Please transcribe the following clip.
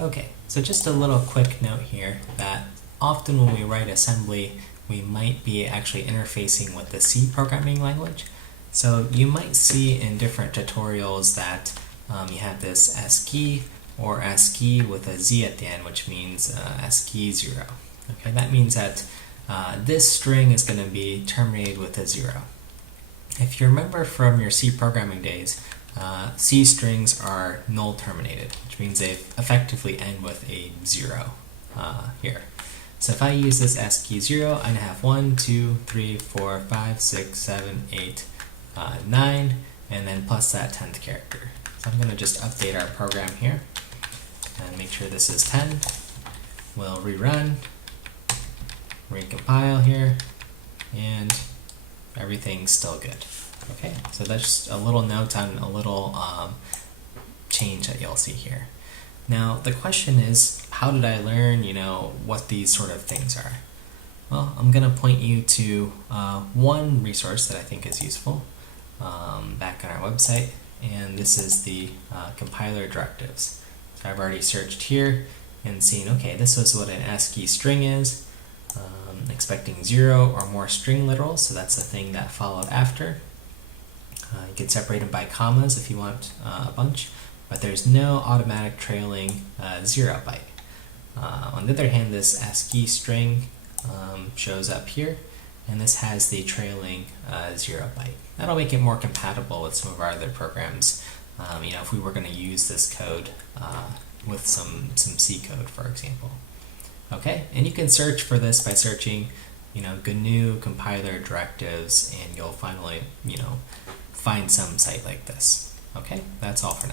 Okay, so just a little quick note here that often when we write assembly, we might be actually interfacing with the C programming language. So you might see in different tutorials that you have this ascii or ascii with a Z at the end, which means ascii 0. Okay, that means that this string is going to be terminated with a 0. If you remember from your C programming days, C strings are null terminated, which means they effectively end with a 0 here. So if I use this ascii 0, I'm going to have 1, 2, 3, 4, 5, 6, 7, 8, 9, and then plus that 10th character. So I'm going to just update our program here and make sure this is 10. We'll rerun, recompile here, and everything's still good. Okay, so that's just a little note on a little change that you'll see here. Now the question is, how did I learn, what these sort of things are? Well, I'm going to point you to one resource that I think is useful back on our website, and this is the compiler directives. So I've already searched here and seen, okay, this is what an ASCII string is, expecting 0 or more string literals, so that's the thing that followed after. You can separate them by commas if you want a bunch, but there's no automatic trailing 0 byte. On the other hand, this ASCII string shows up here, and this has the trailing 0 byte. That'll make it more compatible with some of our other programs, if we were going to use this code with some C code, for example. Okay, and you can search for this by searching, GNU compiler directives, and you'll finally, find some site like this. Okay, that's all for now.